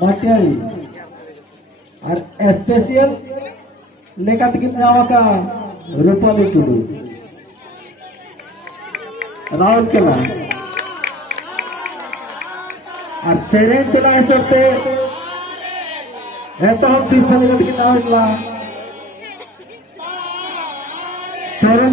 Materi spesial lekat kita awak rupali tudu round के बाद और सेरेन के लाए चलते है तो हम 30 मिनट की राउंड ला सेरेन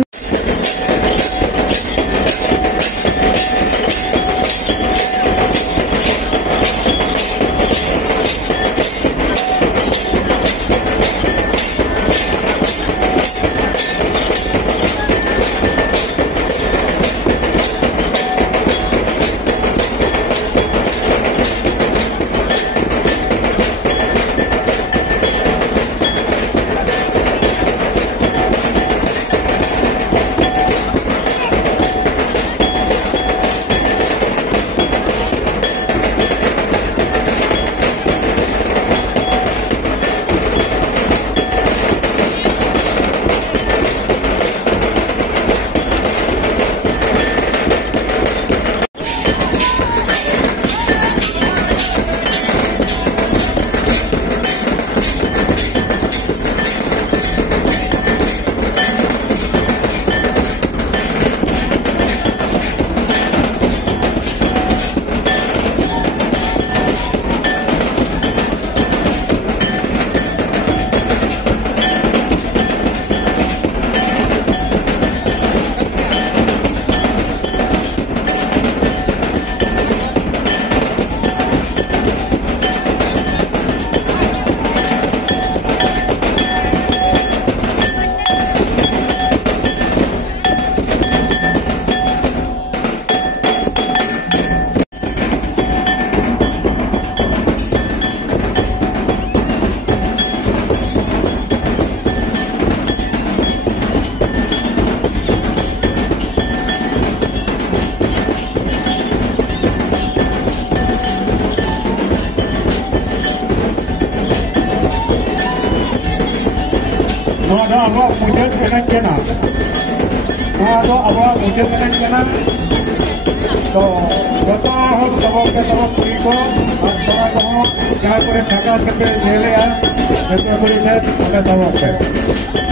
abang muncul kanan kena. Kalau abang muncul kanan kena, तो बता हम सबों के सबों पूरी को हम सभा को क्या पूरे ठगा करके ले लिया, जैसे पूरी है हमें सबों पे